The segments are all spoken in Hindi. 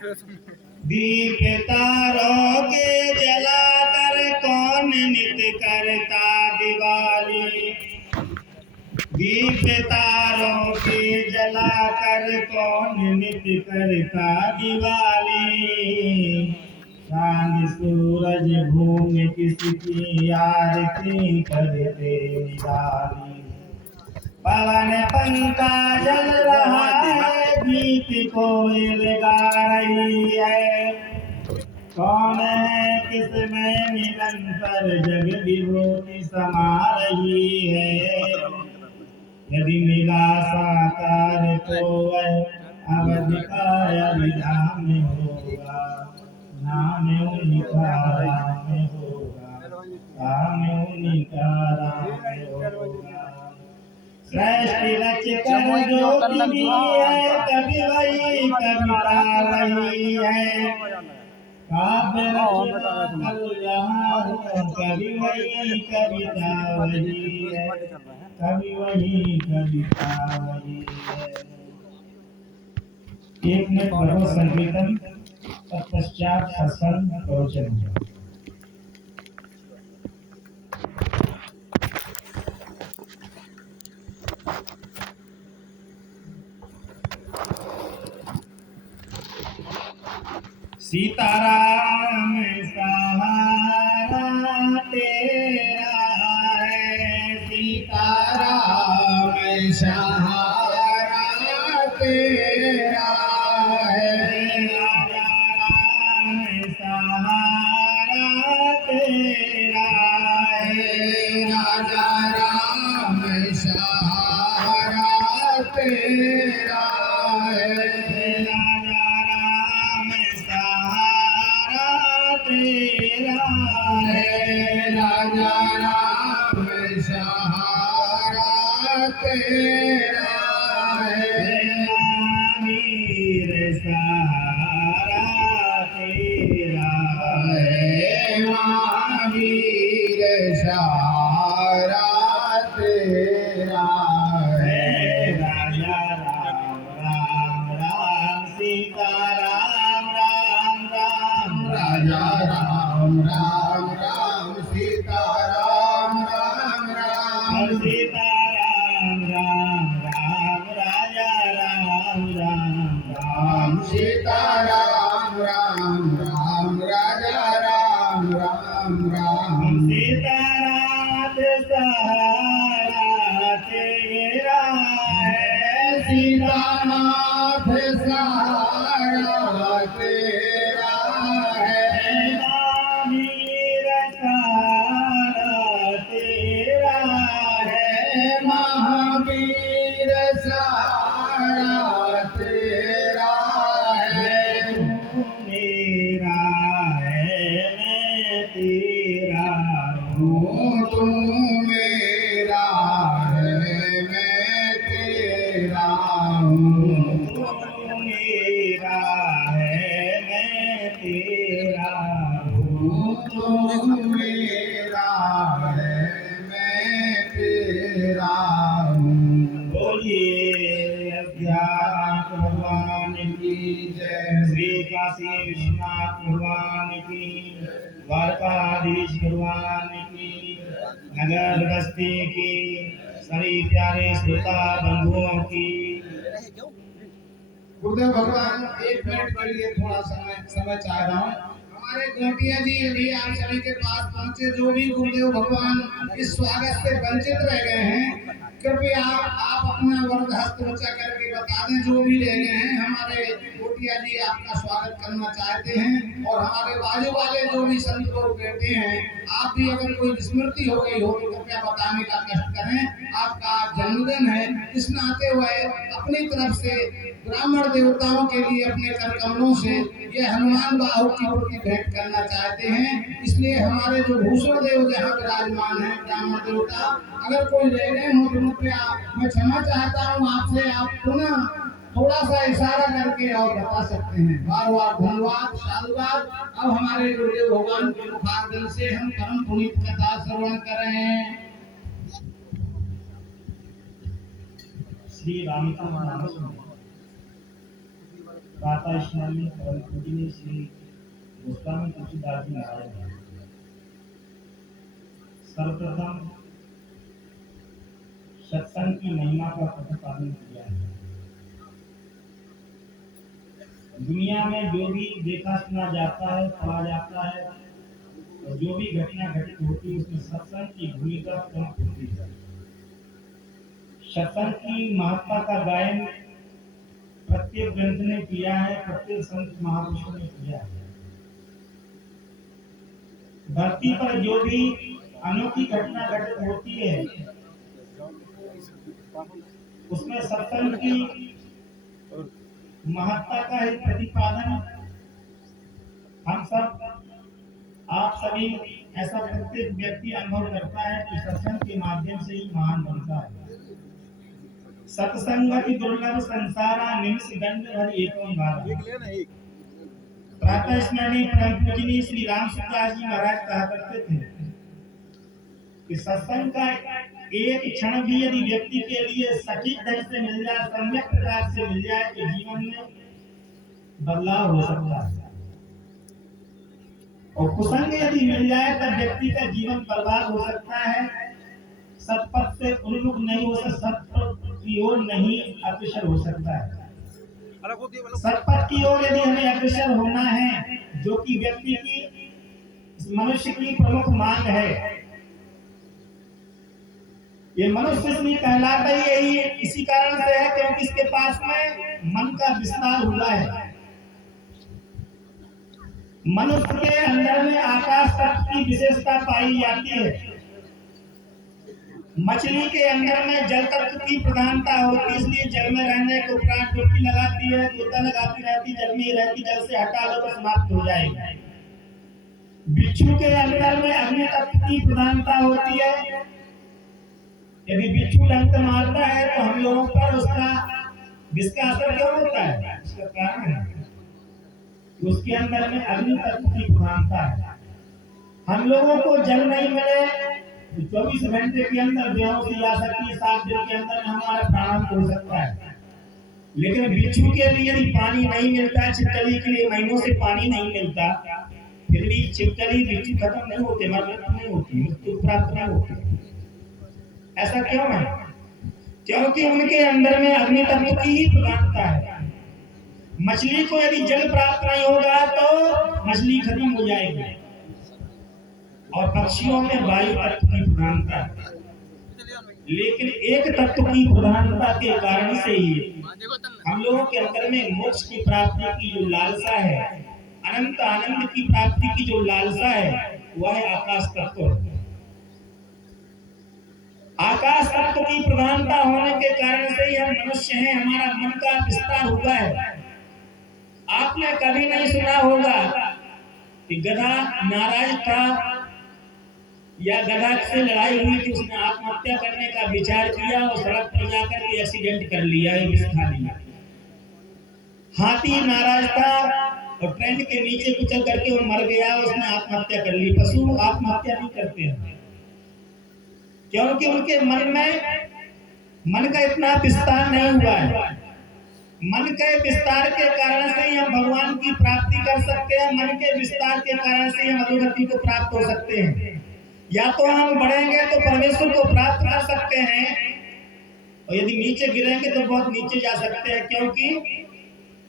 दीप तारों के जलाकर कौन नित करता दिवाली। दीप तारों के जलाकर कौन नित करता दिवाली। चांद सूरज भूमि किसकी आरती करते निराली। पवन पंखा जल रहा है गीत कोयल गा रही है। कौन है किसमें निरंतर जग विभूति समा रही है। यदि मिला साकार तो वह अवधि का अभिधाम होगा। नाम उनका राम होगा। काम उनका राम होगा। सृष्टि रच कर जो भी है कभी वही कविता वही है। काव्य कभी वही कविता वही है। कभी वही कविता वही है। 1 मिनट भगवत संकीर्तन तत्पश्चात सत्संग प्रवचन। सीताराम सहारा तेरा है। सीताराम सहारा तेरा है। राजा राम सहारा तेरा है। राजा राम सहारा तेरा है। राजा राम सहारा तेरा है। राजा राम सहारा तेरा है। वीर सहारा तेरा है। महावीर सहारा तेरा है। राजा राम राम राम सीता राम राम राम। राजा राम राम राम सीता राम राम राम। सीता राम राम राम राजा राम राम राम। सीता राम राम राम राजा राम राम राम। सीतानाथ सहारा तेरा है। सीतानाथ सहारा तेरा है। महावीर सहारा तेरा है। महावीर सहारा तेरा है। तू मेरा है मैं तेरा हूँ। तू मेरा है मैं तेरा हूँ। तू मेरा है मैं तेरा हूँ। तू मेरा है मैं तेरा हूँ। बोलिए अध्यात्म भगवान की जय। श्री काशी विश्वनाथ भगवान की। द्वारकाधीश भगवान की। नगर बस्ती की सभी प्यारे श्रोता बंधुओं की। गुरुदेव भगवान 1 मिनट के लिए थोड़ा समय चाह रहा हूँ। हमारे गोटिया जी अभी आप सभी के पास पहुंचे। जो भी गुरुदेव भगवान इस स्वागत से वंचित रह गए हैं, कृपया आप अपना वरद हस्त ऊंचा करके बता दें। जो भी रह गए हैं, हमारे गोटिया जी आपका स्वागत करना चाहते हैं। और हमारे बाजू वाले जो भी संत लोग बैठे हैं, आप भी अगर कोई स्मृति हो गई हो तो कृपया बताने का कष्ट करें। आपका जन्मदिन है, इस नाते हुए अपनी तरफ से ब्राह्मण देवताओं के लिए अपने कर कमलों से ये हनुमान बाहु की मूर्ति भेंट करना चाहते हैं। इसलिए हमारे जो भूषण देव जहाँ विराजमान है ब्राह्मण देवता, अगर कोई रह गए हो तो कृपया मैं क्षमा चाहता हूँ आपसे। आप पुनः थोड़ा सा इशारा करके और बता सकते हैं। बार बार धन्यवाद साधुवाद। अब हमारे गुरुदेव भगवान के मुखारबिंद से हम परम पुनीत कथा श्रवण करें। श्री रामचंद्र प्रातः स्नान में परम पूजनीय श्री गोस्वामी तुलसीदास जी महाराज ने सर्वप्रथम सत्संग की महिमा का प्रतिपादन किया है। दुनिया में जो भी देखा सुना जाता है, पढ़ा जाता है और जो भी घटना घटित होती है उसमें सत्संग की भूमिका प्रमुख होती है। सत्संग की महत्ता का गायन प्रत्येक ग्रंथ ने किया है, प्रत्येक संत महापुरुषों ने किया है। धरती पर जो भी अनोखी घटना घटित होती है उसमें सत्संग की महत्ता का ही प्रतिपादन हम सब, आप सभी, ऐसा प्रत्येक व्यक्ति अनुभव करता है कि सत्संग के माध्यम से ही महान बनता है। सत्संग की दुर्लभ संसारा निमिष दंड भर एवं बाधा। प्रातः स्मरणीय परम पूजनीय श्री राम सुखदास जी महाराज कहा करते थे कि सत्संग का एक क्षण भी यदि व्यक्ति के लिए सटीक ढंग से मिल जाए, सम्यक प्रकार से मिल जाए तो जीवन में बदलाव हो सकता है। और कुसंग यदि मिल जाए तब व्यक्ति का जीवन बर्बाद हो सकता है, सत्पथ से उन्मुख नहीं हो सकता, सत्पथ की ओर नहीं अग्रसर हो सकता है। सत्पथ की ओर यदि हमें अग्रसर होना है, जो कि व्यक्ति की, मनुष्य की प्रमुख मांग है, ये मनुष्य इसलिए कहलाता ही यही इसी कारण से है क्योंकि इसके पास में मन का विस्तार हुआ है। मनुष्य के अंदर में आकाश तत्व की विशेषता पाई जाती है। मछली के अंदर में जल तत्व की प्रधानता होती है, इसलिए जल में रहने को प्राण डुबकी लगाती है, गोता लगाती रहती, जल में रहती, जल से हटा लो तो समाप्त हो जाएगी। बिच्छू के अंदर में अग्नि तत्व की प्रधानता होती है। यदि बिच्छू डंक मारता है तो हम लोगों पर उसका जिसका असर क्यों होता है, इसका कारण है उसके अंदर में अग्नि तत्व की प्रधानता है। हम लोगों को जल नहीं मिले तो 24 घंटे के अंदर बेहोशी आ सकती है, 7 दिन के अंदर हमारा प्राणांत हो सकता है। लेकिन बिच्छू के लिए यदि पानी नहीं मिलता, छिपकली के लिए महीनों से पानी नहीं मिलता, फिर भी छिपकली बिच्छू खत्म नहीं होते, मृत्यु नहीं होती, मृत्यु प्राप्त नहीं होती। ऐसा क्यों है? क्योंकि उनके अंदर में अग्नि तत्व की ही प्रधानता है। मछली को यदि जल प्राप्त नहीं होगा तो मछली खत्म हो जाएगी। और पक्षियों में वायु तत्व की प्रधानता है, लेकिन एक तत्व की प्रधानता के कारण से ही हम लोगों के अंदर में मोक्ष की प्राप्ति की जो लालसा है, अनंत आनंद की प्राप्ति की जो लालसा है, वह है आकाश तत्व। आकाश तत्व की प्रधानता होने के कारण से ही हम मनुष्य हैं, हमारा मन का विस्तार हुआ है। आपने कभी नहीं सुना होगा कि गधा नाराज था या गधा से लड़ाई हुई थी, उसने आत्महत्या करने का विचार किया और सड़क पर जाकर के एक्सीडेंट कर लिया, विष खा लिया। हाथी नाराज था और ट्रेन के नीचे कुचल करके वो मर गया, उसने आत्महत्या कर ली। पशु आत्महत्या नहीं करते हैं क्योंकि उनके मन का इतना विस्तार नहीं हुआ है। मन के विस्तार के कारण से ही हम भगवान की प्राप्ति कर सकते हैं, मन के विस्तार के कारण से हम अधोगति को प्राप्त हो सकते हैं। या तो हम बढ़ेंगे तो परमेश्वर को प्राप्त कर सकते हैं, और यदि नीचे गिरेंगे तो बहुत नीचे जा सकते हैं, क्योंकि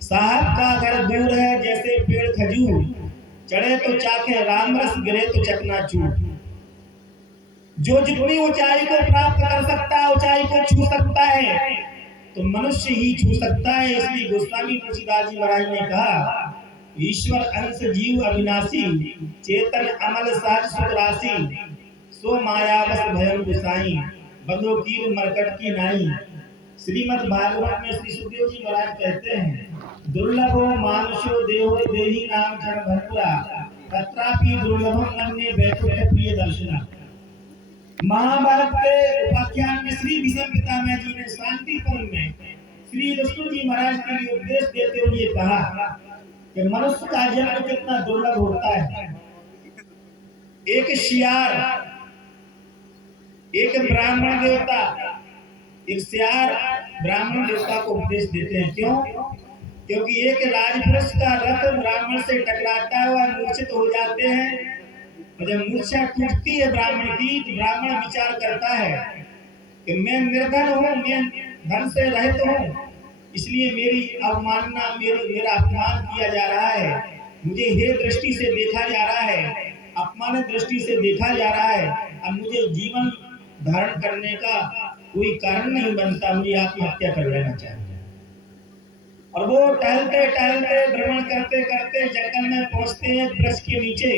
साहब का घर दूर है जैसे पेड़ खजूर, चढ़े तो चाके राम रस, गिरे तो चकनाचूर। जो जितनी ऊंचाई को प्राप्त कर सकता है, ऊंचाई को छू सकता है, तो मनुष्य ही छू सकता है। इसलिए गोस्वामी तुलसीदास जी महाराज ने कहा, ईश्वर अंश जीव अविनाशी, चेतन अमल सहज सुख राशि, सो मायावश भयम गुसाई, बंधो कीर मरकट की नाई। श्रीमद् भागवत में श्री सुखदेव जी महाराज कहते हैं, दुर्लभो मानुषो देहो देहि नाम क्षण भंगुरा, तत्रापि दुर्लभम नन्हे वैकुंठ प्रिय दर्शना। महाभारत के उपाख्यान में श्री भीष्म पितामह जी ने शांति पर्व में श्री विष्णु जी महाराज के लिए उपदेश देते हुए कहा कि मनुष्य का जन्म कितना दुर्लभ होता है। एक सियार, एक ब्राह्मण देवता, एक सियार ब्राह्मण देवता को उपदेश देते हैं। क्यों? क्योंकि एक राजपुरुष का रथ ब्राह्मण से टकराता है वह मूर्छित हो जाते हैं, और जब मूर्छा टूटती है ब्राह्मण की तो ब्राह्मण विचार करता है कि मैं निर्धन हूँ, मैं धन से रहित हूँ, इसलिए मेरी अवमानना, मेरा अपमान किया जा रहा है, मुझे हे दृष्टि से देखा जा रहा है, अपमानित दृष्टि से देखा जा रहा है, अब मुझे जीवन धारण करने का कोई कारण नहीं बनता, मुझे आत्महत्या कर लेना चाहिए। और वो टहलते टहलते भ्रमण करते करते जंगल में पहुंचते हैं वृक्ष के नीचे,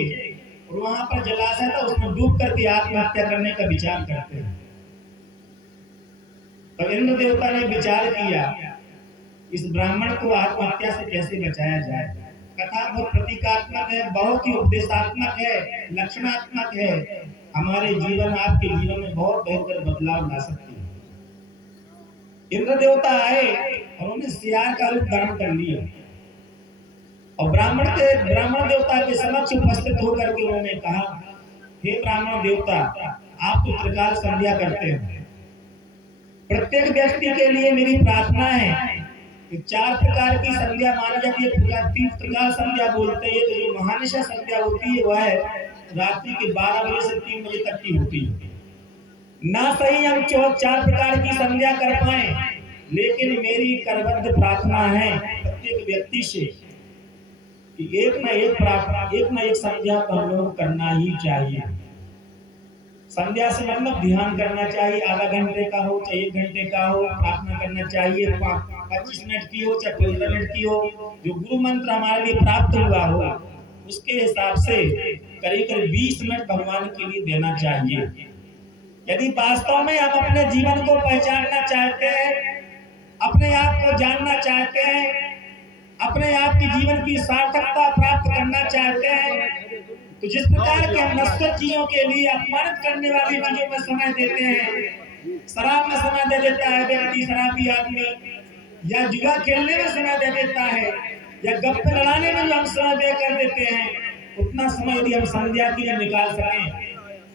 और वहां पर जलाशय था, उसमें डूब करके आत्महत्या करने का विचार करते हैं। तो इंद्र देवता ने विचार किया इस ब्राह्मण को आत्महत्या से कैसे बचाया जाए। कथा बहुत प्रतीकात्मक है, बहुत ही उपदेशात्मक है, लक्षणात्मक है, हमारे जीवन, आपके जीवन में बहुत बेहतर बदलाव ला सकती है। इंद्र देवता आए और उन्होंने सियार का रूप धारण कर लिया, और ब्राह्मण देवता के समक्ष उपस्थित होकर के उन्होंने कहा, हे ब्राह्मण देवता, आप तो त्रिकाल संध्या करते हैं, प्रत्येक व्यक्ति के लिए मेरी प्रार्थना है कि 4 प्रकार की संध्या मानी जाती है। 3 प्रकार संध्या बोलते हैं, तो जो महानिशा संध्या होती है वह रात्रि के 12 बजे से 3 बजे तक की होती है। ना सही हम 4 प्रकार की संध्या कर पाए, लेकिन मेरी करबद्ध प्रार्थना है प्रत्येक व्यक्ति से कि एक ना एक संध्या तो हम लोग करना ही चाहिए। संध्या से मतलब ध्यान करना चाहिए, आधा घंटे का हो चाहे 1 घंटे का हो, प्रार्थना करना चाहिए, 25 मिनट की हो चाहे 15 मिनट की हो, जो गुरु मंत्र हमारे लिए प्राप्त हुआ हो उसके हिसाब से करीब करीब 20 मिनट भगवान के लिए देना चाहिए। यदि वास्तव में हम अपने जीवन को पहचानना चाहते हैं, अपने आप को जानना चाहते हैं, अपने आप की जीवन की सार्थकता प्राप्त करना चाहते हैं, तो जिस प्रकार के हम नश्वर चीजों के लिए अपमानित करने वाली चीजों में समय देते हैं, शराब में समय दे देता है व्यक्ति, शराबी आदमी, या जुआ खेलने में समय दे देता है, या गप्पे लड़ाने में जो हम समय दे कर देते हैं, उतना समय यदि हम संध्या के लिए निकाल सकें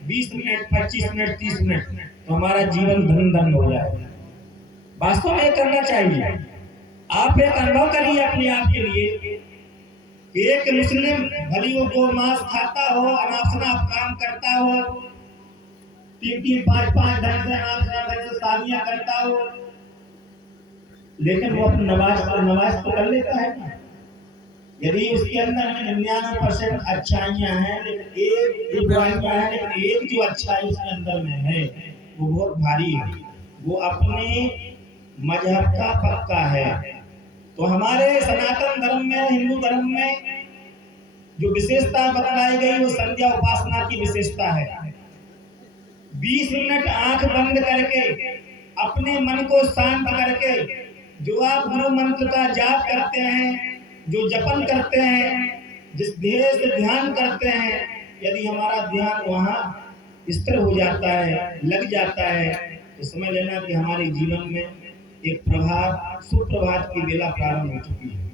20 मिनट, 25 मिनट, 30 मिनट, तो हमारा जीवन धन धन हो जाए। वास्तव में करना चाहिए। आप एक अनुभव करिए अपने आप के लिए, एक मुस्लिम भली वो गो मांस खाता हो, अनाप काम करता हो, 3-3, 5-5 ढंग से शादियां करता हो, लेकिन वो अपनी नमाज तो कर लेता है ना। यदि उसके अंदर में 99% अच्छाइयां हैं, लेकिन एक बुराइयां हैं, लेकिन एक जो अच्छाई उसके अंदर में है वो बहुत भारी है, वो अपने मजहब का पक्का है। तो हमारे सनातन धर्म में, हिंदू धर्म में जो विशेषता बतलाई गई वो संध्या उपासना की विशेषता है। 20 मिनट आंख बंद करके अपने मन को शांत करके जो आप गुरु मंत्र का जाप करते हैं, जो जपन करते हैं, जिस ध्येय से ध्यान करते हैं, यदि हमारा ध्यान वहां स्थिर हो जाता है, लग जाता है, तो समझ लेना कि हमारे जीवन में एक सुप्रभात की बेला प्रारंभ हो चुकी है।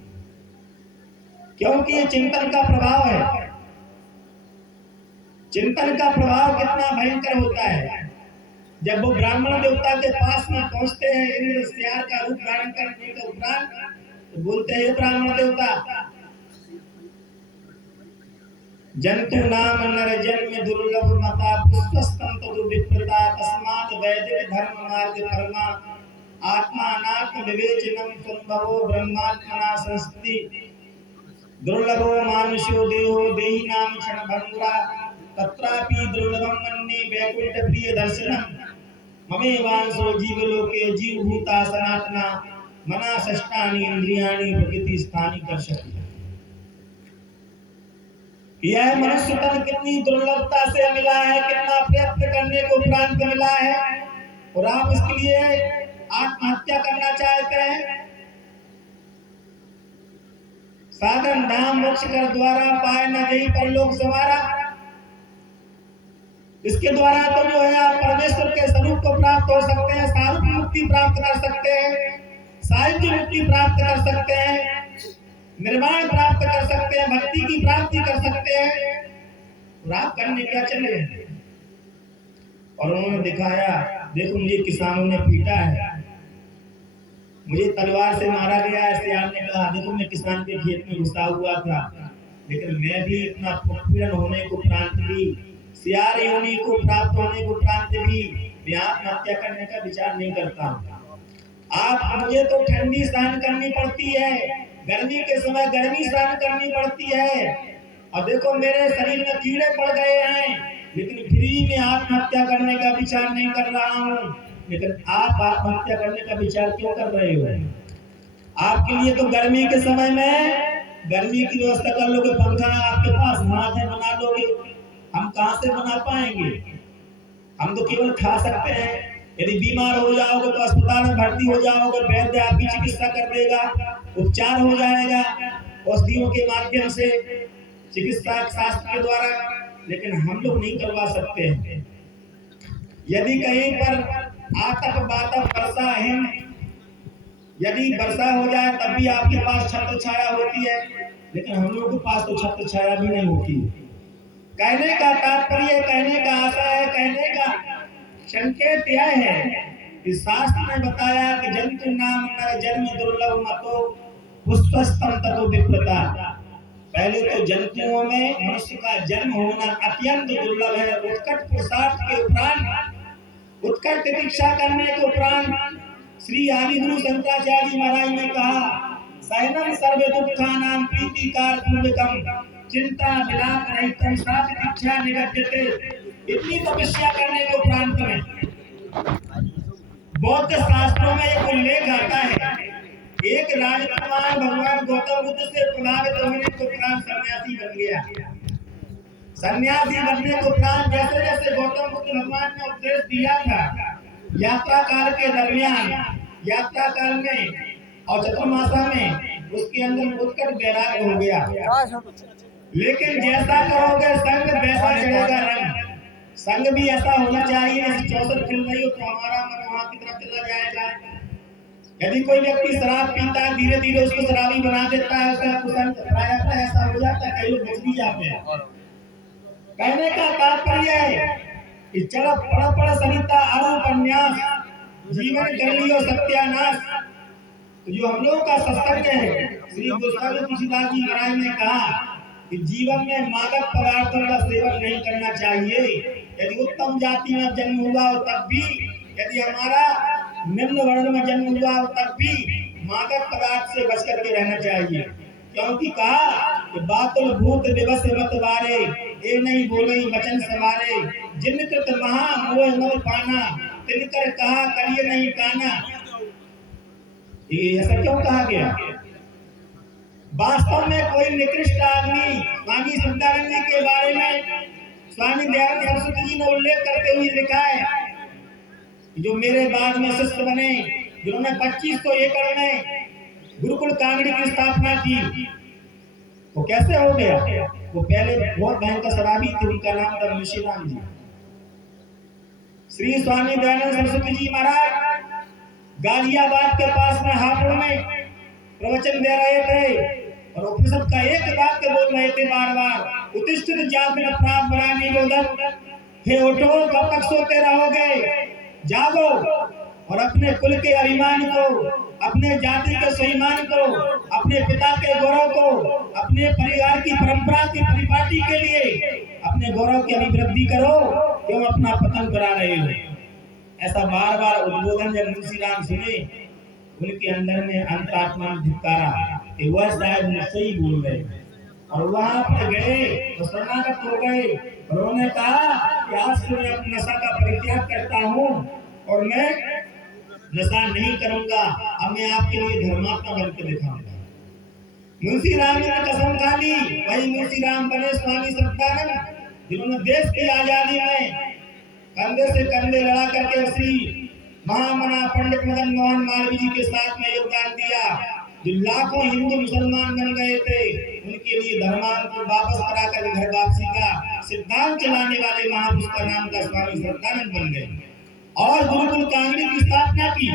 क्योंकि ये चिंतन का प्रभाव है। चिंतन का प्रभाव कितना भयंकर होता है। जब वो ब्राह्मण देवता के पास में पहुंचते हैं इंद्र सियार का रूप धारण करने के उपरांत, तो बोलते हैं ब्राह्मण देवता, जंतु नाम नर जन्म दुर्लभ मता पुष्पस्तम तदु विप्रता तस्मात् वैदिक धर्म मार्ग धर्मा आत्मा अनात्म विवेचनम संभवो ब्रह्मात्मना संस्ति दुर्लभो मानुष्यो देहो देहि नाम क्षण भंगुरा तत्रापि दुर्लभम मन्ये वैकुंठ प्रिय दर्शनम ममे वांसो जीवलोके जीवभूता सनातना मना षष्ठानि इंद्रियाणि प्रकृति स्थानि कर्षति। यह मनुष्य तन कितनी दुर्लभता से मिला है, कितना प्रयत्न करने को उपरांत मिला है, और आप इसके लिए आत्महत्या करना चाहते हैं। साधन धाम मोक्ष कर द्वारा पाए न गई परलोक सवारा। इसके द्वारा तो जो है आप परमेश्वर के स्वरूप को प्राप्त हो सकते हैं, सारूप मुक्ति प्राप्त कर सकते हैं, साहित्य मुक्ति प्राप्त कर सकते हैं, निर्वाण प्राप्त कर सकते हैं, भक्ति की प्राप्ति कर सकते हैं, और आप करने क्या चले। और उन्होंने दिखाया, देखो मुझे किसानों ने पीटा है, मुझे तलवार से मारा गया। सियार ने कहा देखो मैं किसान के खेत में घुसा हुआ था, लेकिन मैं भी इतना उत्पीड़न होने को उपरांत भी, सियार योनि को प्राप्त होने को उपरांत भी मैं आत्महत्या करने का विचार नहीं करता हूँ। आप मुझे तो ठंडी सहन करनी पड़ती है, गर्मी के समय गर्मी सहन करनी पड़ती है, और देखो मेरे शरीर में कीड़े पड़ गए हैं, लेकिन फिर भी मैं आत्महत्या करने का विचार नहीं कर रहा हूँ। लेकिन आप आत्महत्या करने का विचार क्यों कर रहे हो? आपके लिए तो गर्मी के समय में गर्मी की व्यवस्था कर लोगे, पंखा आपके पास, हाथ बना लोगे। हम कहाँ से बना पाएंगे? हम तो केवल खा सकते हैं। यदि बीमार हो जाओगे तो अस्पताल में भर्ती हो जाओगे, वैद्य आपकी चिकित्सा कर देगा, उपचार हो जाएगा औषधियों के माध्यम से, चिकित्सा शास्त्र के द्वारा, लेकिन हम लोग नहीं करवा सकते हैं। यदि कहीं पर आतप बातप वर्षा है, यदि वर्षा हो जाए तब भी आपके पास छत्र छाया होती है, लेकिन हम लोगों के पास तो छत्र छाया भी नहीं होती। कहने का तात्पर्य, कहने का आशा है, कहने का संकेत यह है कि शास्त्र ने बताया कि जंतु नाम नर जन्म दुर्लभ मतो पुष्पस्तम ततो विप्रता। पहले तो जंतुओं में मनुष्य का जन्म होना अत्यंत दुर्लभ है। उत्कट पुरुषार्थ के उपरांत, उत्कट दीक्षा करने के उपरांत श्री आदि गुरु शंकराचार्य महाराज ने कहा सैनम सर्व दुखानां प्रीतिकार पूर्वकम चिंता विलाप रहितम सात दीक्षा निगद्यते। इतनी तपस्या करने के उपरांत में बौद्ध शास्त्रों में एक उल्लेख आता है, एक राजकुमार भगवान गौतम बुद्ध से प्रभावित होने के उपरांत सन्यासी बन गया। सन्यासी बनने के उपरांत जैसे जैसे गौतम बुद्ध भगवान ने उपदेश दिया था, यात्रा काल के दरमियान, यात्रा काल में और चतुर्मासा में उसके अंदर उत्कट वैराग्य हो गया। लेकिन जैसा करोगे संग वैसा चढ़ेगा रंग। संग भी ऐसा होना चाहिए, 64 खिल रही हो तो हमारा मन वहां की तरफ चला जाएगा। यदि कोई व्यक्ति शराब पीता है, धीरे धीरे उसको शराबी बना देता है, उसका कुसंग ऐसा हो जाता है, कई लोग बच भी जाते हैं। कहने का तात्पर्य है कि चलो पढ़ सरिता अरु उपन्यास, जीवन कर लियो सत्यानाश। तो जो हम लोगों का सत्संग है, श्री गोस्वामी तुलसीदास जी महाराज ने कहा कि जीवन में मादक पदार्थों का सेवन नहीं करना चाहिए। यदि उत्तम जाति में जन्म हुआ हो तब भी, यदि हमारा निम्न वर्ण में जन्म हुआ हो तब भी मादक पदार्थ से बच करके रहना चाहिए। क्योंकि कहा कि बातुल भूत दिवस मत वारे, ए नहीं बोले वचन सवारे, जिन कृत महा मोह मत पाना, तिनकर कहा करिए नहीं काना। ये ऐसा क्यों कहा गया? वास्तव में कोई निकृष्ट आदमी स्वामी सत्यानंद जी के बारे में स्वामी दयानंद सरस्वती जी ने उल्लेख करते हुए लिखा है, जो मेरे बाद में शिष्य बने, जिन्होंने 2500 एकड़ में गुरुकुल कांगड़ी की स्थापना की, वो कैसे हो गया? वो पहले बहुत भयंकर शराबी थे, उनका नाम था मुंशीराम जी। श्री स्वामी दयानंद सरस्वती जी महाराज गाजियाबाद के पास में हापुड़ में प्रवचन दे रहे थे और उपनिषद का एक वाक्य बोल रहे थे बार बार, उत्तिष्ठित जाति अपराध बना निरोधक, हे उठो कब तक सोते रहोगे, जागो और अपने कुल के अभिमान को, अपने जाति के स्वाभिमान को, अपने पिता के गौरव को, अपने परिवार की परंपरा की परिपाटी के लिए अपने गौरव की अभिवृद्धि करो, क्यों अपना पतन करा रहे हो? ऐसा बार बार उद्बोधन जब मुंशीराम सुने, उनके अंदर में अंतरात्मा ने धिक्कारा कि वह शायद मुझसे ही बोल रहे, और वहां पर गए तो शरणागत हो गए। उन्होंने कहा कि आज से मैं अपने नशा का परित्याग करता हूँ और मैं नशा नहीं करूंगा, अब मैं आपके लिए धर्मात्मा बन के दिखाऊंगा। मुंशीराम जी ने कसम खा ली, वही मुंशीराम बने स्वामी सत्यानंद, जिन्होंने देश की आजादी में कंधे से कंधे लड़ा करके श्री महामना पंडित मदन मोहन मालवीय जी के साथ में योगदान दिया। जो लाखों हिंदू मुसलमान बन गए थे, उनके लिए धर्मांतर को वापस करा कर घर वापसी का सिद्धांत चलाने वाले महापुरुष का नाम था स्वामी सत्यानंद बन गए और गुरुकुल कांगड़ी की स्थापना की।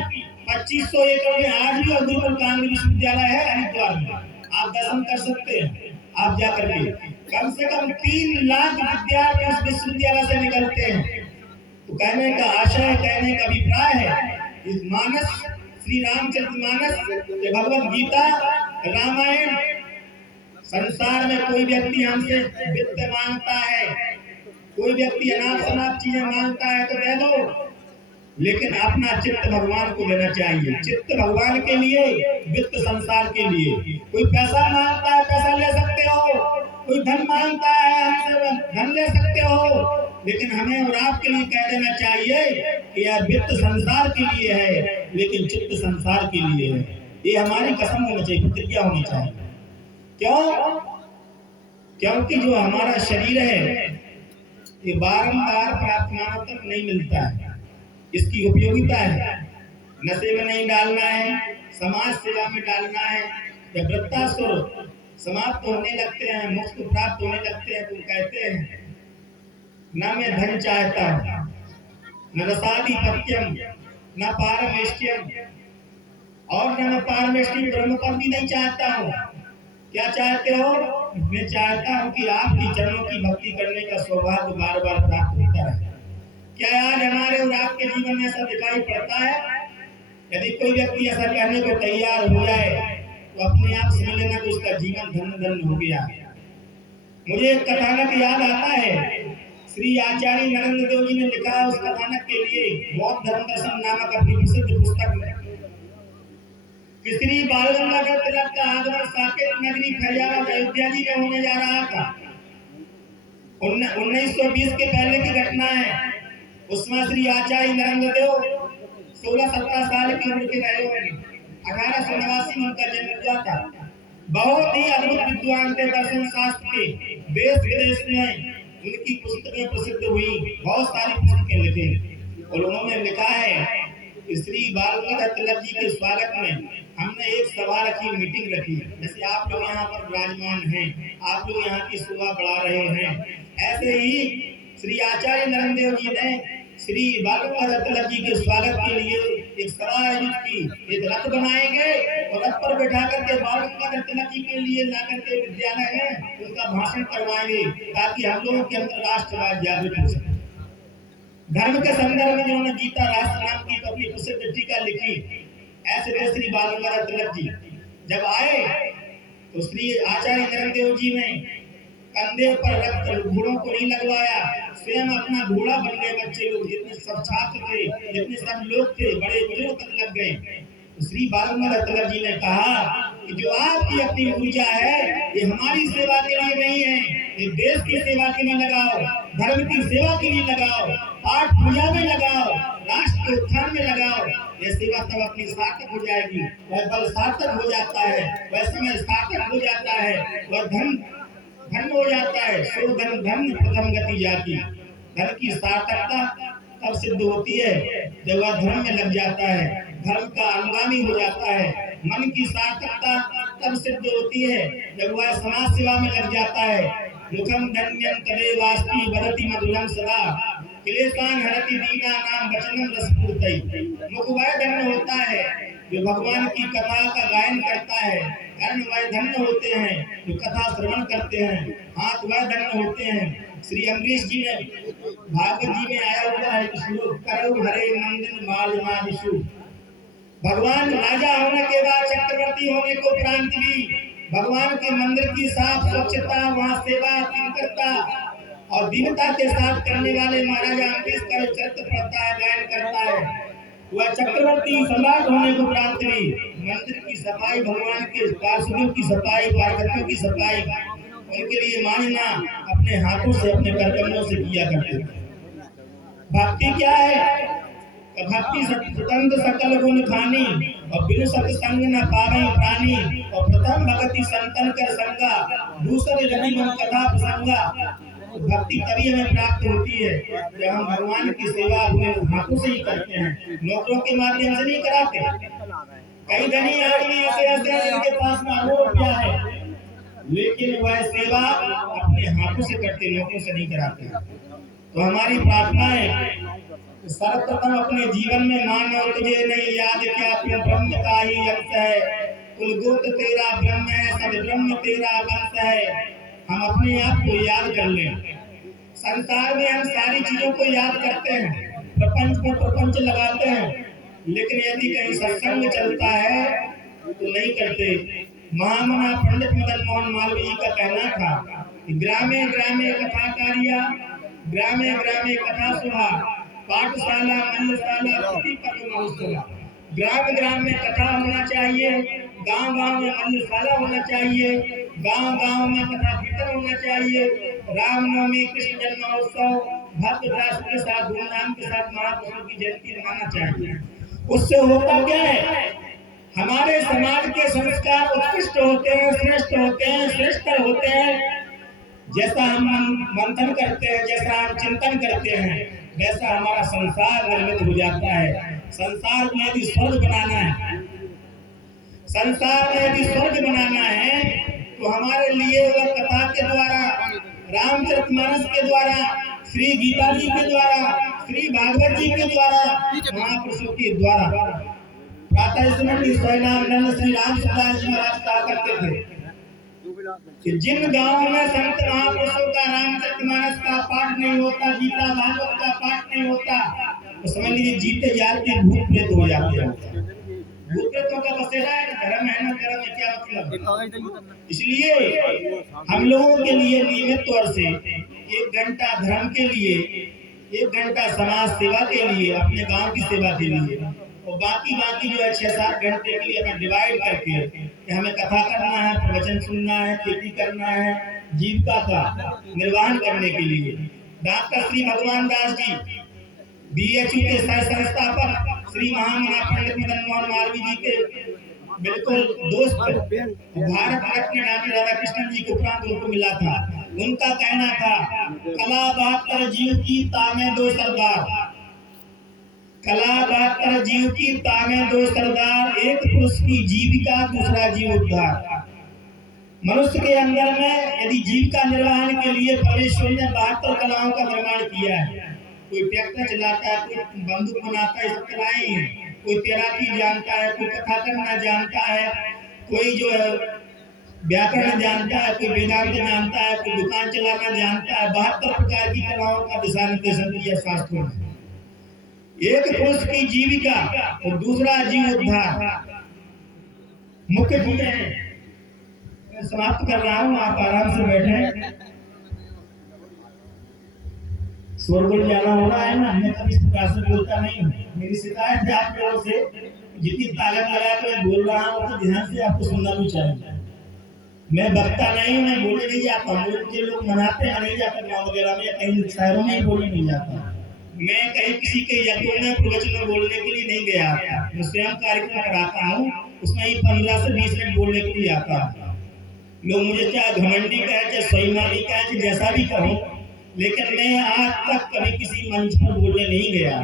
2500 एकड़ में आज भी गुरुकुल कांगड़ी विश्वविद्यालय है हरिद्वार में, आप दर्शन कर सकते हैं। आप जाकर के कम से कम 3 लाख विद्यार्थी उस विश्वविद्यालय से निकलते हैं। तो कहने का आशय, कहने का अभिप्राय है, इस मानस श्री रामचरितमानस, भगवत गीता, रामायण। संसार में कोई व्यक्ति हमसे वित्त मांगता है, कोई व्यक्ति अनाप शनाप चीजें मांगता है तो दे दो, लेकिन अपना चित्त भगवान को देना चाहिए। चित्त भगवान के लिए, वित्त संसार के लिए। कोई पैसा मांगता है, पैसा ले सकते हो, कोई धन मांगता है हमसे, धन ले सकते हो, लेकिन हमें और आपके लिए कह देना चाहिए कि यह वित्त संसार के लिए है, लेकिन चित्त संसार के लिए है। ये हमारी कसम होनी चाहिए, प्रतिज्ञा होनी चाहिए। क्यों? क्योंकि जो हमारा शरीर है ये बारंबार प्रार्थनाओं तक नहीं मिलता है, इसकी उपयोगिता है। नशे में नहीं डालना है, समाज सेवा में डालना है। जब वृत्तासुर समाप्त होने लगते हैं, मोक्ष प्राप्त होने लगते हैं, तो कहते हैं न मैं धन चाहता हूं, न रसाधिपत्यम, न पारमेष्टियम, और न मैं पारमेष्टि ब्रह्म पद भी नहीं चाहता हूँ। क्या चाहते हो? मैं चाहता हूँ कि आपकी चरणों की भक्ति करने का सौभाग्य बार बार प्राप्त होता है। क्या आज हमारे और आपके जीवन में ऐसा दिखाई पड़ता है? यदि कोई व्यक्ति ऐसा कहने को तैयार हो जाए तो अपने आप समझ लेना कि उसका जीवन धन्य धन्य हो गया। मुझे एक कथानक याद आता है, श्री आचार्य नरेंद्र देव जी ने लिखा है उस कथानक के लिए बौद्ध धर्म दर्शन नामक अपनी प्रसिद्ध पुस्तक में, कि श्री बाल गंगाधर तिलक का आगमन साकेत नगरी फैजाबाद अयोध्या जी में होने जा रहा था। 1920 के पहले की घटना है। उसमें श्री आचार्य नरेंद्र देव 16-17 साल की उम्र के रहे होंगे। 1889 में उनका जन्म हुआ था। बहुत ही अद्भुत विद्वान थे, दर्शन शास्त्र के। देश विदेश में उनकी पुस्तकें प्रसिद्ध हुई, बहुत सारी पुस्तकें लिखी। और उन्होंने लिखा है कि श्री बाल गंगाधर तिलक जी के स्वागत में हमने एक सभा रखी, मीटिंग रखी। जैसे आप लोग यहाँ पर विराजमान हैं, आप लोग यहाँ की शोभा बढ़ा रहे हैं, ऐसे ही श्री आचार्य नरेंद्र देव जी ने श्री बाल गंगाधर तिलक जी के स्वागत के लिए एक सभा आयोजित की। एक रथ बनाएंगे और रथ पर बैठा करके बाल गंगाधर तिलक जी के लिए ला करके विद्यालय में उनका भाषण करवाएंगे, ताकि हम लोगों के अंदर राष्ट्रवाद जागृत हो सके। धर्म के संदर्भ में उन्होंने गीता राष्ट्र नाम की अपनी प्रसिद्ध टीका लिखी। ऐसे थे श्री बाल गंगाधर तिलक जी। जब आए तो श्री आचार्य नरेंद्र देव जी ने कंधे पर रख घोड़ों को नहीं लगवाया, स्वयं अपना घोड़ा बन गए। बच्चे लोग जितने सब छात्र थे, जितने सब लोग थे, बड़े बुजुर्ग तक लग गए। तो श्री बाल गंगाधर तिलक जी ने कहा कि जो आपकी अपनी ऊर्जा है ये हमारी सेवा के लिए नहीं है, ये देश की सेवा के लिए लगाओ, धर्म की सेवा के लिए लगाओ, पाठ पूजा में लगाओ, राष्ट्र के उत्थान में लगाओ। ये सेवा तब अपनी सार्थक हो जाएगी, वह बल सार्थक हो जाता है, वह समय सार्थक हो जाता है, वह धन हो जाता है। सो धन धन प्रथम गति जाती। धन की सार्थकता तब सिद्ध होती है जब वह धर्म में लग जाता है, धर्म का अनुगामी हो जाता है। मन की सार्थकता तब सिद्ध होती है जब वह समाज सेवा में लग जाता है। मुखम धन्यम तदेवास्ति वदति मधुरम सदा, क्लेशान हरति दीना नाम वचनम रसपूर्तै। मुख वह धन्य होता है जो भगवान की कथा का गायन करता है, कर्ण वह धन्य होते हैं जो कथा श्रवण करते हैं, हाथ वह धन्य होते हैं। श्री अमरीश जी ने भागवत जी में आया हुआ है कि श्लोक करो हरे नंदन मालमा विशु। भगवान राजा होने के बाद चक्रवर्ती होने को उपरांत भी भगवान के मंदिर की साफ स्वच्छता, वहाँ सेवा किंकरता और दीनता के साथ करने वाले महाराजा अमरीश का चरित्र पढ़ता है, गायन करता है। वह चक्रवर्ती सम्राट होने को उपरांत भी मंदिर की सफाई, भगवान के पार्षदों की सफाई, पार्वतियों की सफाई, उनके लिए मानना अपने हाथों से, अपने कर्तव्यों से किया करते थे। भक्ति क्या है? भक्ति स्वतंत्र सकल गुण खानी और बिनु सत्संग न पावे प्राणी, और प्रथम भक्ति संतन कर संगा, दूसरे रवि मन कथा प्रसंगा। भक्ति तभी हमें प्राप्त होती है जब हम भगवान की सेवा अपने हाथों से ही करते हैं, नौकरों के माध्यम से नहीं कराते। कई धनी आदमी ऐसे हैं जिनके पास में रुपया है, लेकिन वह सेवा अपने हाथों से करते, नौकरों से नहीं कराते। तो हमारी प्रार्थना है सर्वप्रथम अपने जीवन में मानो तुझे नहीं याद क्या तू ब्रह्म का ही अंश है, कुल गोत्र तेरा ब्रह्म है, सब ब्रह्म तेरा वंश है। हम अपने आप को याद कर लें। संसार में हम सारी चीजों को याद करते हैं, प्रपंच पर प्रपंच लगाते हैं, लेकिन यदि कहीं सत्संग चलता है तो नहीं करते। महामना पंडित मदन मोहन मालवीय जी का कहना था कि ग्रामे ग्रामे कथा कार्या, ग्रामे ग्रामे कथा सुहा, पाठशाला मल्लशाला प्रति पर्व महोत्सव। ग्राम ग्राम में कथा होना चाहिए, गांव गांव में मल्लशाला होना चाहिए, गांव गांव में कथा कीर्तन होना चाहिए। रामनवमी, कृष्ण जन्मोत्सव भक्त दास के साथ धूमधाम के साथ महापुरुषों की जयंती मनाना चाहिए। उससे होता क्या है, हमारे समाज के संस्कार उत्कृष्ट होते हैं, श्रेष्ठ होते हैं, श्रेष्ठ होते हैं। जैसा हम मंथन करते हैं, जैसा हम चिंतन करते हैं, वैसा हमारा संसार निर्मित हो जाता है। संसार में यदि स्वर्ग बनाना है, संसार में यदि स्वर्ग बनाना है, तो हमारे लिए वह कथा के द्वारा, रामचरितमानस के द्वारा, श्री गीता जी के द्वारा, श्री भागवत जी के द्वारा, महापुरुषों के द्वारा। प्रातः स्मृति स्वयं श्री राम सुदास जी महाराज कहा करते थे कि जिन गांवों में संत महापुरुषों का रामचरितमानस का पाठ नहीं होता, गीता भागवत का पाठ नहीं होता, तो समझ लीजिए जीते जाते भूत प्रेत हो जाते हैं। भूत प्रेतों का बसेरा है, धर्म है ना, धर्म है, क्या मतलब। इसलिए हम लोगों के लिए नियमित तौर से 1 घंटा धर्म के लिए, 1 घंटा समाज सेवा के लिए, अपने गांव की सेवा के लिए, और बाकी जो है 6-7 घंटे के लिए हमें डिवाइड करके कि हमें कथा करना है, प्रवचन सुनना है, खेती करना है, जीविका का निर्वहन करने के लिए। डॉक्टर श्री भगवान दास जी बीएचयू के सह संस्थापक श्री महामना पंडित मदन मोहन मालवीय जी के बिल्कुल दोस्त, भारत रत्न डॉक्टर राधाकृष्णन जी को उपरांत उनको मिला था। उनका कहना था, कला 72 जीव की तामे 2 सरदार, कला 72 जीव की तामे 2 सरदार, एक पुरुष की जीविका, दूसरा जीव उद्धार। मनुष्य के अंदर में यदि जीविका निर्वहन के लिए परमेश्वर ने 72 कलाओं का निर्माण किया है। कोई ट्रैक्टर चलाता है, कोई बंदूक बनाता है, सब कलाएं ही हैं। कोई तैराकी जानता है, कोई कथा करना जानता है, कोई जो है व्याकरण जानता है, कोई वेदांत जानता है, कोई दुकान चलाना जानता है। 72 प्रकार की कलाओं का दिशा निर्देशन दिया शास्त्रों ने। एक पुरुष की जीविका और दूसरा जीव उद्धार मुख्य चीजें हैं। मैं समाप्त कर रहा हूँ, आप आराम से बैठे। शोरगुल ज्यादा हो रहा है ना, मैं कभी इस प्रकार से बोलता नहीं हूँ। मेरी शिकायत है आप लोगों से, जितनी ताकत लगा कर मैं बोल रहा हूँ तो ध्यान से आपको सुनना भी चाहिए। मैं बकता नहीं हूँ, मैं बोले नहीं जाता। मुझे लोग मनाते हैं नहीं जाता गाँव वगैरह में, कहीं शहरों में बोले नहीं जाता। मैं कहीं किसी के यज्ञों में प्रवचन बोलने के लिए नहीं गया था। मैं स्वयं कार्यक्रम कराता हूँ, उसमें ही 15 से 20 मिनट बोलने के लिए आता है। लोग मुझे चाहे घमंडी कहे, चाहे स्वयंवादी कहे, चाहे जैसा भी कहो, लेकिन मैं आज तक कभी किसी मंच पर बोलने नहीं गया।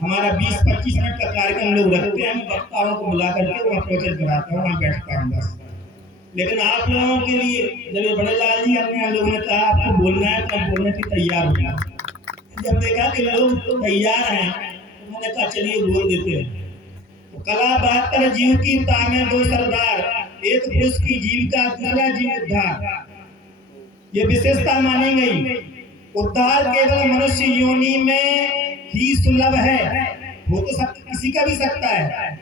हमारा 20-25 मिनट का कार्यक्रम लोग रखते हैं, मैं वक्ताओं को बुला करके वहाँ प्रवचन कराता हूँ, वहाँ बैठता हूँ बस। लेकिन आप लोगों के लिए जब ये बड़े लाल जी अन्य लोगों ने कहा आपको बोलना है, तो बोलने की तैयार हो गया। जब देखा कि लोग तैयार हैं, उन्होंने कहा चलिए बोल देते हैं। तो कला 72 जीव की तामे 2 सरदार, एक पुरुष की जीविका, दूसरा जीव उद्धार, ये विशेषता मानी गई। उद्धार केवल मनुष्य योनि में ही सुलभ है। वो तो सब किसी का भी सकता है,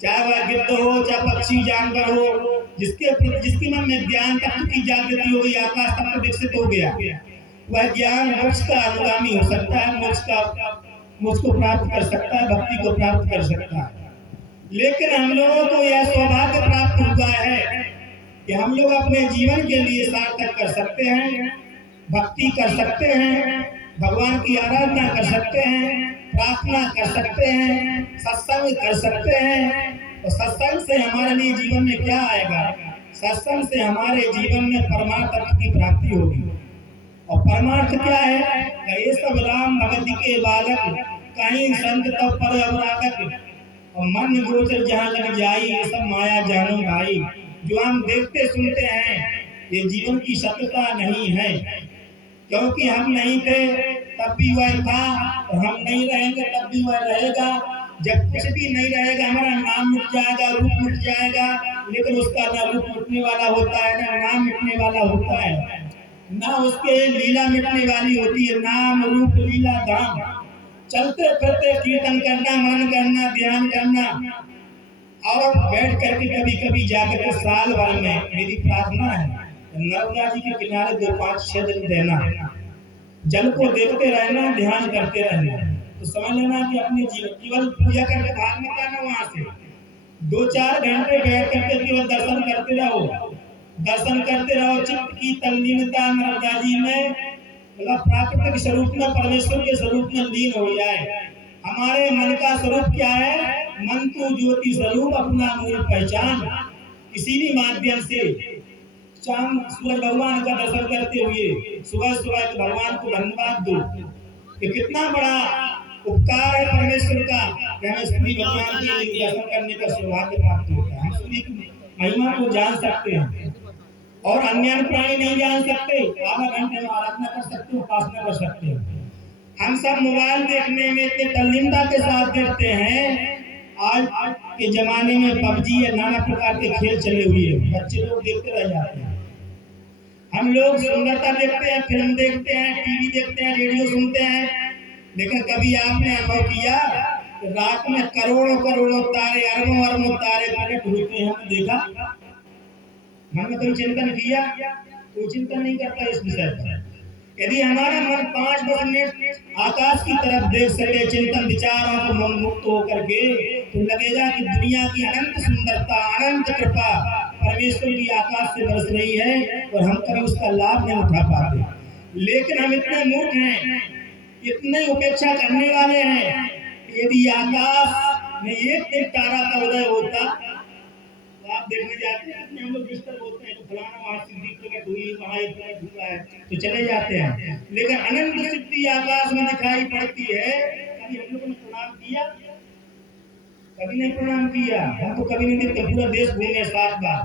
चाहे वह गिद्ध हो, चाहे पक्षी जानवर हो, जिसके मन में ज्ञान तत्व की जागृति हो गई, आकाश तत्व विकसित हो गया, वह ज्ञान मोक्ष का अनुगामी हो सकता है, मोक्ष को प्राप्त कर सकता है, भक्ति को प्राप्त कर सकता है। लेकिन हम लोगों को यह सौभाग्य प्राप्त हुआ है कि हम लोग अपने जीवन के लिए सार्थक कर सकते हैं, भक्ति कर सकते हैं, भगवान की आराधना कर सकते हैं, प्रार्थना कर सकते हैं, सत्संग कर सकते हैं। तो सत्संग से हमारे लिए जीवन में क्या आएगा? सत्संग से हमारे जीवन में परमार्थ तत्व की प्राप्ति होगी। और परमार्थ क्या है? ये सब राम भगत के बालक, कहीं संत तब पर अवरागक, और मन गोचर जहाँ लग जाई, ये सब माया जानो भाई। जो हम देखते सुनते हैं, ये जीवन की सत्यता नहीं है, क्योंकि हम नहीं थे तब भी वह था, और हम नहीं रहेंगे तब भी वह रहेगा। जब कुछ भी नहीं रहेगा, हमारा नाम मिट जाएगा, रूप मिट जाएगा, लेकिन उसका ना रूप मिटने वाला होता है, ना नाम मिटने वाला होता है, ना उसके लीला मिटने वाली होती है। नाम रूप लीला धाम चलते फिरते कीर्तन करना, मनन करना, ध्यान करना, और बैठ करके कभी कभी जाकर के साल भर में मेरी प्रार्थना है नर्मदा जी के किनारे 2-5-6 दिन देना, जल को देखते रहना, ध्यान करते रहना। तो समझ लेना कि अपने जीवन केवल पूजा करके भाग मत आना, वहां से 2-4 घंटे बैठ करके केवल दर्शन करते रहो, दर्शन करते रहो। चित्त की तल्लीनता नर्मदा जी में, मतलब प्राकृतिक स्वरूप में, परमेश्वर के स्वरूप में लीन हो जाए। हमारे मन का स्वरूप क्या है? मन तो ज्योति स्वरूप, अपना मूल पहचान। इसी माध्यम से शाम सूरज भगवान का दर्शन करते हुए सुबह सुबह भगवान को धन्यवाद दो। तो कितना बड़ा उपकार है परमेश्वर का कि हमें सूर्य भगवान के दर्शन करने का सौभाग्य प्राप्त होता है। हम सूर्य की महिमा को जान सकते हैं और अन्य प्राणी नहीं जान सकते। आधा घंटे में आराधना कर सकते हो, उपासना कर सकते हो। हम सब मोबाइल देखने में इतने तल्लीनता के साथ देखते हैं। आज के जमाने में पबजी या नाना प्रकार के खेल चले हुए हैं, बच्चे लोग देखते रह जाते हैं। हम लोग सुंदरता देखते हैं, फिल्म देखते हैं, टीवी देखते हैं, रेडियो सुनते हैं, लेकिन कभी आपने अनुभव किया रात में करोड़ों करोड़ों तारे, अरबों अरबों तारे प्रकट होते हैं? देखा? मन में कोई चिंतन किया? कोई चिंतन नहीं करता इस विषय पर। यदि हमारा मन 5-10 मिनट आकाश की तरफ देख सके, चिंतन विचारों को मन मुक्त होकर के, तो लगेगा कि दुनिया की अनंत सुंदरता, अनंत कृपा परमेश्वर की आकाश से बरस रही है और हम कभी उसका लाभ नहीं उठा पाते। लेकिन हम इतने मूर्ख हैं, इतने उपेक्षा करने वाले हैं कि यदि आकाश में एक तारा का उदय होता, आप देखने जाते हैं कि हम लोग डिस्टर्ब होते हैं, तो फलाना वहां सिद्धि प्रकट हुई, वहां एक प्रकट हुआ है, तो चले जाते हैं। लेकिन अनंत सिद्धि आकाश में दिखाई पड़ती है। कभी हम लोगों ने प्रणाम किया? कभी नहीं प्रणाम किया। हम तो कभी नहीं देखते, पूरा देश घूमे 7 बार,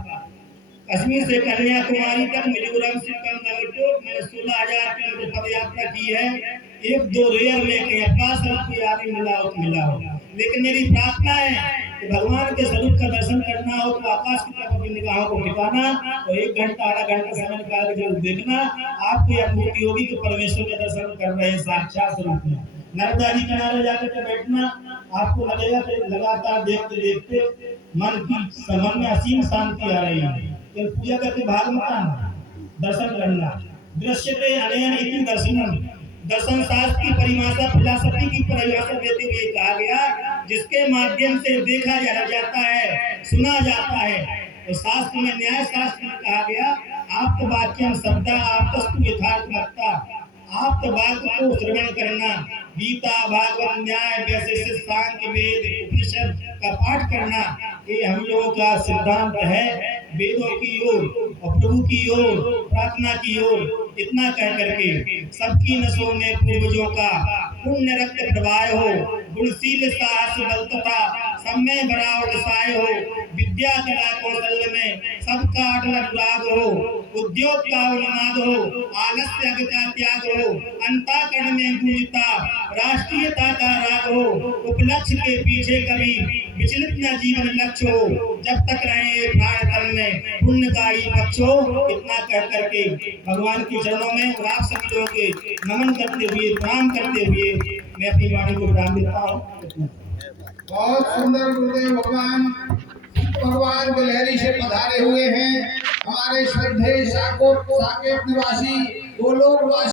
कश्मीर से कन्याकुमारी तक, मिजोरम से कंगलटोट में 16,000 किलोमीटर पद यात्रा की है। 1-2 रेयर में कहीं पास कोई आदमी मिला हो। लेकिन मेरी प्रार्थना है कि भगवान के स्वरूप का दर्शन करना हो तो आकाश की तरफ अपनी निगाहों को टिकाना और 1 घंटा आधा घंटा समय निकाल के जरूर देखना। आपको यह अनुभूति होगी कि परमेश्वर के दर्शन कर रहे हैं साक्षात स्वरूप में। नर्मदा जी किनारे जाकर के बैठना, आपको लगेगा कि लगातार देखते देखते मन में असीम शांति आ रही है। तो पूजा करके भाग मत आना, दर्शन करना। दृश्यते अनयन इति दर्शनम। दर्शन शास्त्र की परिभाषा, फिलॉसफी की परिभाषा देते हुए कहा गया जिसके माध्यम से देखा जाता है, सुना जाता है। तो शास्त्र में, न्याय शास्त्र में कहा गया आप्त वाक्यम शब्दा आप्तस्तु यथार्थ मत्ता। आप्त वाक्य को श्रवण करना, गीता, भागवत, न्याय, वैशेषिक, सांख्य, वेद, उपनिषद का पाठ करना, ये हम लोगों का सिद्धांत है। वेदों की ओर और प्रभु की ओर, प्रार्थना की ओर इतना कह करके सबकी नसों में पूर्वजों का पुण्य रक्त प्रवाह हो, गुणशील साहस बल तथा सब में बड़ा उत्साह हो, विद्या कला कौशल में सबका अटल अनुराग हो, उद्योग का उन्माद हो, आलस्य का त्याग हो, अंतःकरण में गूंजता राष्ट्रीयता का राग हो, उपलक्ष्य के पीछे कभी विचलित न जीवन लक्ष्य हो, जब तक रहे प्राण तन में पुण्य का ही पक्ष हो। इतना कह करके भगवान के चरणों में आप सभी लोगों के नमन करते हुए, प्रणाम करते हुए मैं अपनी वाणी को विराम देता हूँ। बहुत सुंदर गुरुदेव भगवान गिलहरी से पधारे हुए हैं। हमारे श्रद्धेय साकेत निवासी, गोलोक वासी